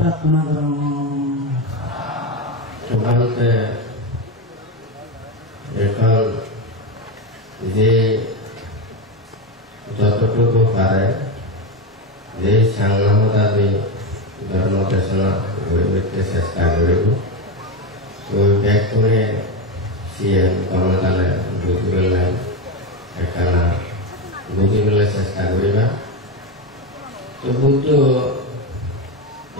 প্রার্থনা করুন। সমাজে এখন যে যতটুকু পারে যে সাংবাদিক ধর্ম দেশনা গরিবের চেষ্টা করিব ওই ব্যাগ করে সিএম কর্মতালে বুঝিবে নাই একখানা বুঝিবলৈ চেষ্টা করিবা তো কিন্তু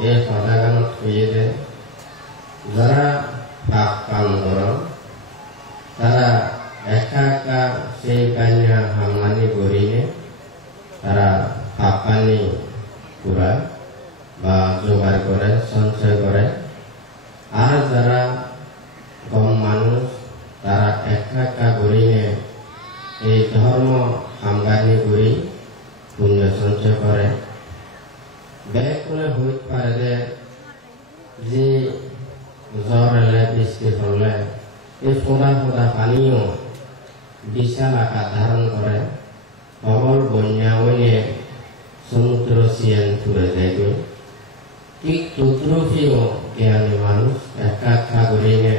এই সদাগানত হয়ে যে যারা পাপ কাম করেন তারা একা একা সেই কান্যা হামলানি করিলে তারা পাপ পানি পুরা বা জোগাড় করে সঞ্চয় করে আর যারা কম মানুষ তারা একা একা করিলে এই ধর্ম আমদানি করি পুণ্য সঞ্চয় করে ব্যাগ করে হইতে পারে যে জ্বর এলে বৃষ্টি হলে এই ফোঁদা ফোঁদা পানীয় বিশাল আকার ধারণ করে প্রবল বন্যা হইলে সমুদ্র সিয়ান ফুরে যাইবে ঠিক তদ্রুপীও জ্ঞানী মানুষ একা একা করিলে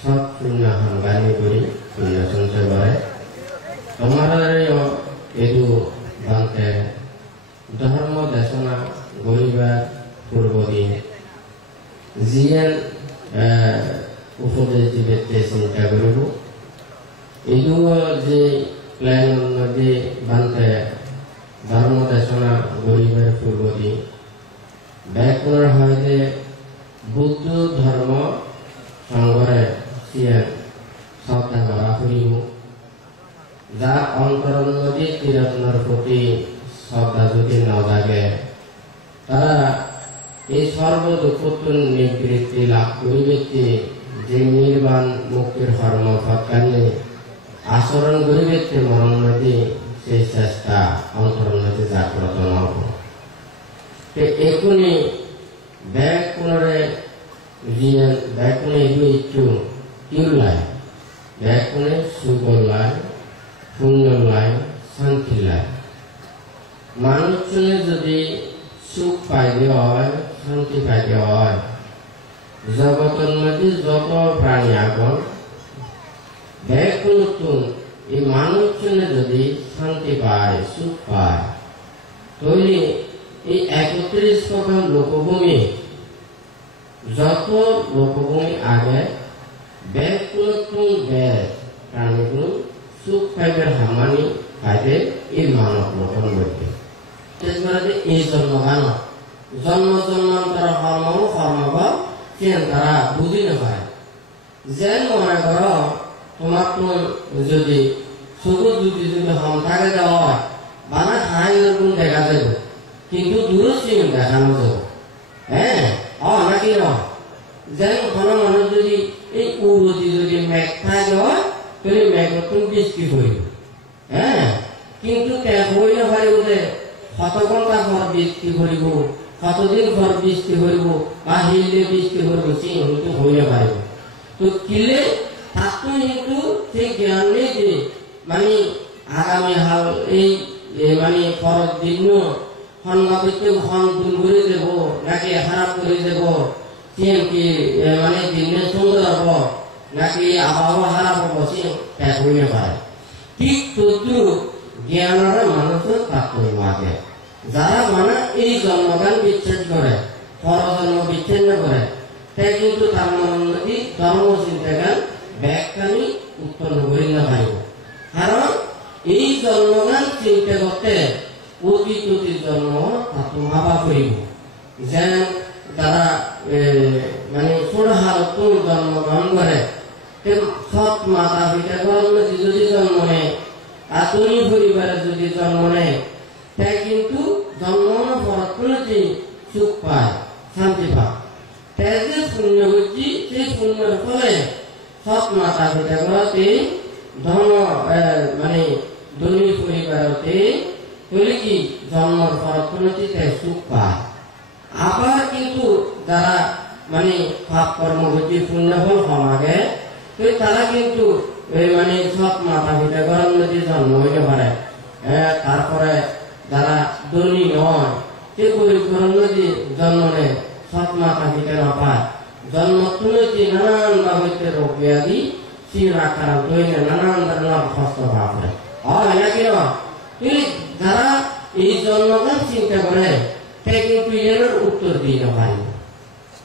সব পুণ্য হামদানি করি পুণ্য সঞ্চয় করে তোমারও এটু ভালকে ধর্ম দেশনা গরিবার পূর্বদিন যিয়ে উপদেশ দিবে চিন্তা করিব এইটো যে প্ল্যান যে ভালকে ধর্ম দেশনা গরিবার পূর্বদিন ব্যাকরণ হয় যে বুদ্ধ ধর্ম সংঘরে সিয়ে শ্রদ্ধা করা করিব যার অন্তরণ নদী তীরত্নর প্রতি শ্রদ্ধা যদি না জাগে তারা এই সর্বদুঃখতুন নিবৃত্তি লাভ করিবে যে নির্বাণ মুক্তির কর্মপথকালে আচরণ করিবে মরণ নদী সেই চেষ্টা অন্তরণ নদী জাগ্রত নব এখনই ব্যাগ পুনরে ব্যাগ পুনে একটু কিউলাই ব্যাগ পুনে সুগলাই পুণ্যলাই শান্তিলাই মানুষ যদি সুখ পাইলে হয় শান্তি পাইলে হয় জগতের মধ্যে যত প্রাণী আগন ব্যাগ নতুন এই মানুষ যদি শান্তি পায় সুখ পায় তৈরি এই 31 লোকভূমি যত লোকভূমি আগে ব্যাগ নতুন ব্যাগ প্রাণীগুলো সুখ পাইবার হামানি পাইবে এই মানব লোকের মধ্যে এই জন্মগান জন্ম জন্মান্তর কর্ম তারা বুঝি নাপায় যেন মনে কর তোমার যদি চকুর যদি হম থাকে দেওয়া বানা খাই গুণ দেখা যাব কিন্তু দূরস্থির দেখানো যাব হ্যাঁ নাকি নয় যেন কোনো মানুষ যদি এই উড়তি যদি মেঘ থাকে হয় তাহলে মেঘ বৃষ্টি করিব হ্যাঁ কিন্তু হই নাপারিব যে কত ঘন্টা পর বৃষ্টি করিব কতদিন পর বৃষ্টি করিব বা হিললে বৃষ্টি করব সে হয়তো হই নাপারিব তো কিলে তাতো কিন্তু সেই জ্ঞান নেই যে মানে আগামী হাল এই মানে পরের দিন সন্ন্যাসীকে দূর করে দেব নাকি খারাপ করে দেব সে কি মানে দিনে সুন্দর হব নাকি আবহাওয়া খারাপ হব সে ত্যাগ হইতে পারে ঠিক তদ্রু জ্ঞানের মানুষের তাৎপর্য আছে যারা মানে এই জন্মগান বিচ্ছেদ করে পরজন্ম বিচ্ছিন্ন করে তাই কিন্তু তার মনোন্নতি ধর্ম চিন্তাগান ব্যাখ্যানি উৎপন্ন করি না পারিব কারণ এই জন্মগান চিন্তা করতে অতীত জন্ম ভাবা করিব যেন তারা মানে ছোট হালত জন্মগ্রহণ করে সৎ মাতা পিতা যদি জন্ম নেয় আধুনিক পরিবারে যদি জন্ম নেয় তাই কিন্তু জন্ম পরত্নটি সুখ পায় শান্তি পায় তাই যে শূন্য হচ্ছে সেই শূন্যের ফলে সৎ মাতা পিতা গুলোতে ধর্ম মানে ধনী পরিবারতে হলে কি জন্মর পরত্নটি তাই সুখ পায় আবার কিন্তু যারা মানে পাপ কর্ম হচ্ছে পুণ্য ফল সমাগে তারা কিন্তু মানে সৎ মাতা পিতা গরম নদী জন্ম হইতে পারে তারপরে যারা ধনী নয় সে গরিব গরম নদী জন্ম নেয় সৎ মাতা পিতা নপায় জন্ম তুলতে নানান ভাবে রোগ ব্যাধি শির আক্রান্ত হয়ে নানান ধরনের কষ্ট পাওয়া হয় নাকি না যারা এই জন্মগান চিন্তা করে সে কিন্তু এর উত্তর দিতে পারে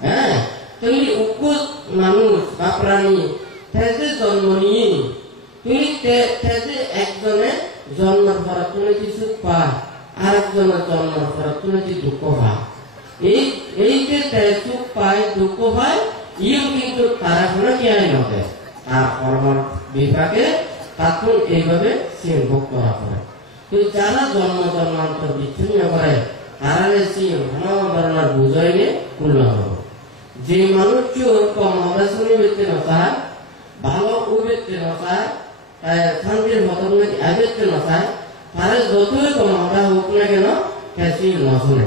হ্যাঁ তুমি উকুত মানুষ বা প্রাণী যে জন্ম নিয়ে তুমি একজনের জন্মের পর তুমি কিছু পায় আরেকজনের জন্মের পর তুমি কি দুঃখ পায় এই যে সুখ পায় দুঃখ পায় ইও কিন্তু তারা কোনো জ্ঞানী হবে তার কর্ম বিভাগে তখন এইভাবে সে ভোগ করা করে কিন্তু যারা জন্মান্তর বিচ্ছিন্ন করে তারা সে নানা ধরনের বুঝাইলে পূর্ণ হবে যে মানুষ কম হবে শুনে ব্যক্তি নচায় ভালো ও ব্যক্তি নচায় শান্তির মতন ব্যক্তি নচায় তারা যতই কম হবে হোক না কেন সে নশুনে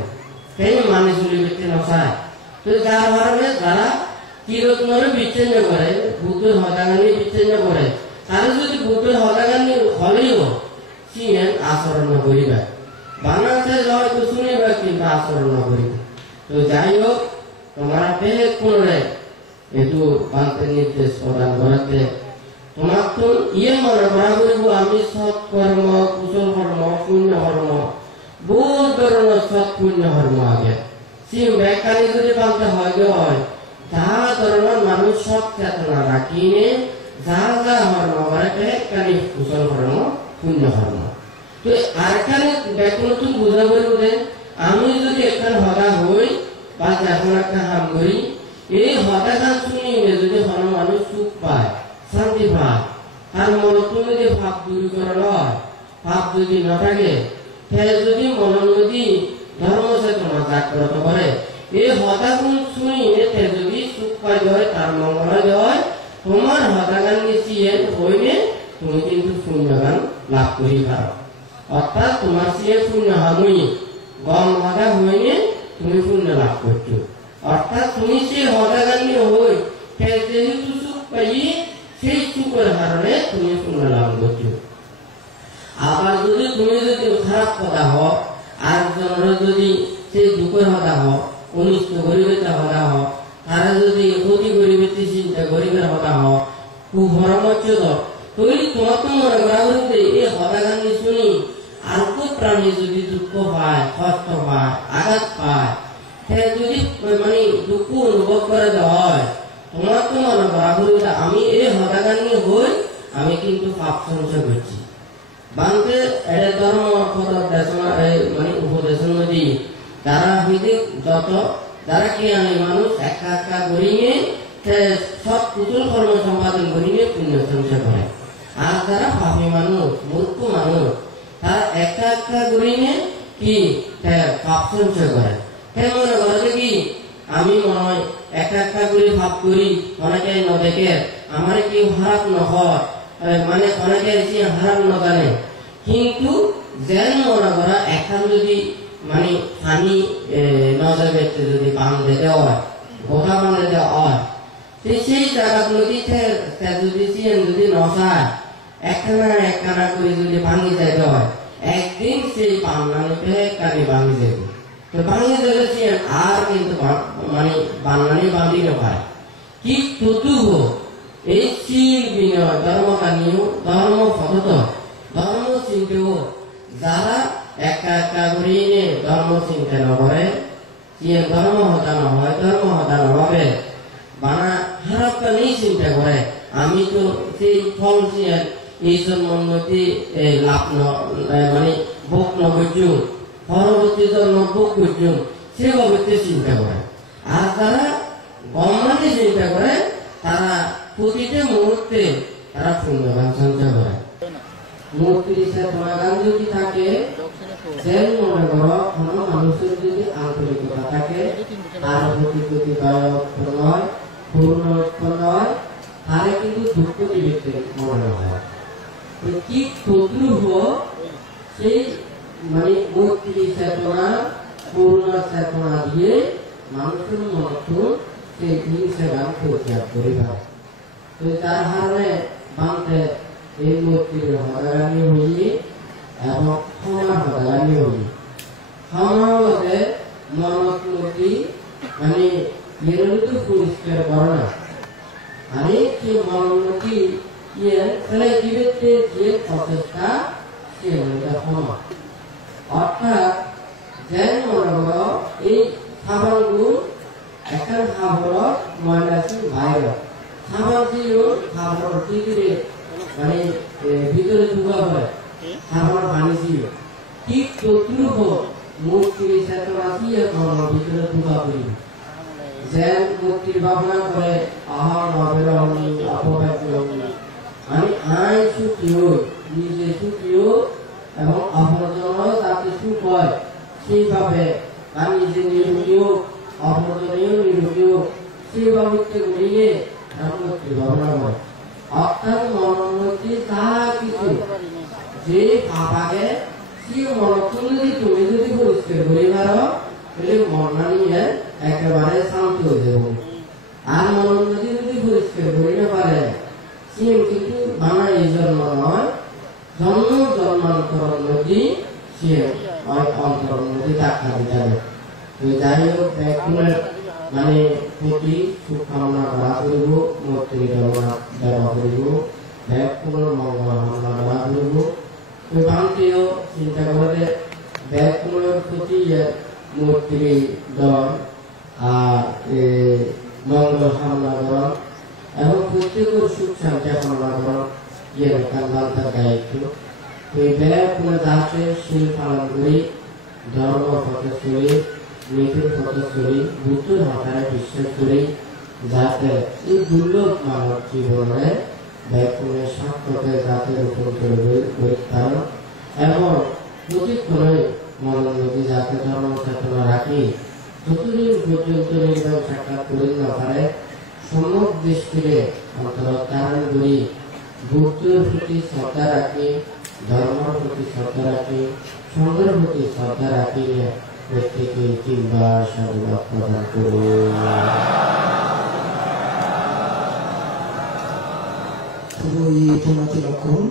সেই মানুষ ব্যক্তি নচায় তো যার কারণে যারা চিরতরে বিচ্ছিন্ন করে বুদ্ধের হতাগানি বিচ্ছিন্ন করে তারা যদি বুদ্ধের হতাগানি হলেও সিএন আচরণ করিবে বাংলাদেশে হয়তো শুনিবে কিন্তু আচরণ করিবে তো যাই হোক তোমরা পেলে করে একটু বাংলাতে নির্দেশ প্রদান করাতে তোমার তো মনে করা করিব আমি সৎ কর্ম কুশল কর্ম পুণ্য কর্ম বহু ধরনের সৎ পুণ্য কর্ম আগে সিম ব্যাখ্যানি যদি বলতে হয় যা ধরনের মানুষ সব চেতনা রাখিনে যা যা কর্ম করে কানি কুশল কর্ম পুণ্য কর্ম তো আরখানে ব্যাখ্যা নতুন বুঝা বলব যে আমি যদি এখানে হতা হই বা যখন একটা কাম করি এই হতা কাম শুনিয়ে যদি কোনো মানুষ সুখ পায় শান্তি পায় তার মন তুমি যে ভাব দূর করে লয় ভাব যদি না থাকে সে যদি মন যদি ধর্ম চেতনা জাগ্রত করে এই হতাগুণ শুনিয়ে সে যদি সুখ পাই হয় তার মঙ্গল হয় তোমার হতাগান নিশ্চিয়ে হইলে তুমি কিন্তু পুণ্যগান লাভ করি পারো অর্থাৎ তোমার সে পুণ্য হামুই গম হতা হইলে তুমি পুণ্য লাভ করছো অর্থাৎ তুমি সে হতাগানি হই সে যেহেতু সুখ পাই সেই সুখের কারণে তুমি পুণ্য লাভ করছো আবার যদি তুমি যদি খারাপ কথা হও আর জনের যদি সেই দুঃখের হতা হও অনিষ্ট গরিবের হতা হও তারা যদি ক্ষতি গরিবের চিন্তা গরিবের হতা হও কুপরামর্শ দাও তৈরি তোমার তো মনে করা বলতে এই হতাগানি শুনি আর খুব প্রাণী যদি দুঃখ পায় কষ্ট পায় আঘাত পায় সে যদি মানে দুঃখ অনুভব করে হয় তোমার তো মনে করা বলতে আমি এই হতাগানি হই আমি কিন্তু পাপ সংসার করছি বাংলাতে এটা ধর্ম মানে উপদেশের মধ্যে যারা হইতে যত যারা কি আনে মানুষ একা একা করিয়ে সব কুশল কর্ম সম্পাদন করিয়ে পুণ্য সংসার করে আর যারা পাপী মানুষ মূর্খ মানুষ তারা একা একা করিয়ে কি পাপ সংসার করে সে মনে করে কি আমি মনে হয় একা একা করে ভাব করি অনেকে নদেখে আমার কেউ খারাপ নহয় মানে অনেকে এসে খারাপ নজানে কিন্তু যেন মনে করা এখন যদি মানে পানি নজরে যদি বান দিতে হয় গোটা বান দিতে হয় সেই জায়গাগুলোতে যদি নসায় একখানা করে যদি ভাঙি যেতে হয় একদিন সেই বান্নানিতে কানে ভাঙি যাবে তো ভাঙি গেলে সে আর কিন্তু মানে বান্নানি বাঁধি না পায় কি ততু এই শিল বিনয় ধর্মকানীয় ধর্ম সতত ধর্ম চিন্তেও যারা একা একা করিয়ে ধর্ম চিন্তা নকরে সে ধর্ম হতা নহয় ধর্ম হতা নভাবে বানা খারাপ কানেই চিন্তা করে আমি তো সেই ফল এই জন্মটি লাভ মানে ভোগ নকরছু পরবর্তী জন্ম ভোগ করছু সেভাবে চিন্তা করে আর তারা গমনাতে চিন্তা করে তারা প্রতিটা মুহূর্তে তারা পুণ্যবান সঞ্চয় করে মূর্তির চেতনাগান যদি থাকে যেন মনে করো কোনো মানুষের যদি আন্তরিকতা থাকে তার প্রতি নয় পূর্ণ নয় তারে কিন্তু দুঃখ দিতে মনে হয় ঠিক তদ্রুপ সেই মানে মূর্তির চেতনা পূর্ণ চেতনা দিয়ে মানুষের মতো সেই জিনিসের গান প্রচার করে তো তার কারণে বাংলাতে এই মূর্তির হতাগানি হই এবং ক্ষমা হতাগানি হই ক্ষমা বলতে মনত মূর্তি মানে এর তো পরিষ্কার করে না আরে কি মনোন্নতি ইয়ে তাহলে জীবিতে যে প্রচেষ্টা সে ক্ষমা অর্থাৎ যেন মনে এই খাবারগুলো একটা খাবার ময়লাসি বাইরে খাবার দিয়েও খাবার ভিতরে মানে ভিতরে ঢুকা হয় খাবার পানি দিয়ে ঠিক ততটুকু মূর্তির চেতনা দিয়ে খাবার ভিতরে ঢুকা করি যেন মূর্তির ভাবনা করে আহার নবের অগ্নি অপব্যাপ্তি অগ্নি আমি আই সুখী হই নিজে সুখী হোক এবং অপরজন তাতে সুখ হয় সেইভাবে আমি নিজে নিরোগী হোক অপরজনীয় নিরোগী হোক সেইভাবে ঘুরিয়ে মূর্তির ভাবনা করে অর্থাৎ মনোন্নতি তাহা কিছু যে ভাবাগে সে মনতুল তুমি যদি পরিষ্কার করি পারো তাহলে মনটা নিয়ে একেবারে শান্ত হয়ে যাব আর মনোন্নতি যদি পরিষ্কার করি না পারে সে কিন্তু বানা এই জন্ম নয় জন্ম জন্মান্তর নদী সে অন্তর নদী দেখা যাবে তো যাই হোক ব্যাকুলের মানে প্রতি শুভকামনা করা করিব মূর্তির দেওয়া করিব ব্যাকুলের মঙ্গল কামনা করা করিব তো বাংটিও চিন্তা করে ব্যাকুলের প্রতি মূর্তির দল আর মঙ্গল কামনা করা এবং প্রত্যেকের সুখ শান্তি কামনা করা ইয়ে কান্দার দায়িত্ব তো এই ব্যাকুলে যাতে শিল পালন করি ধর্ম পথে চলি নীতির পথে চলি বুদ্ধের ভাষায় বিশ্বাস করি যাতে এই দুর্লভ মানব জীবনে ব্যাকুলের সাক্ষকে জাতের উপর পরীক্ষা এবং প্রতিক্ষণে মনোন্নতি জাতের ধর্ম চেতনা রাখি যতদিন পর্যন্ত নির্বাণ সাক্ষাৎ করি না পারে সম্যক দৃষ্টিতে অন্তরকারণ করি বুদ্ধের প্রতি শ্রদ্ধা রাখি ধর্মের প্রতি শ্রদ্ধা রাখি সঙ্গের প্রতি শ্রদ্ধা রাখি প্রত্যেকে কিংবা সাধুবাদ প্রদান করুন। পুরো এই তোমাকে লক্ষণ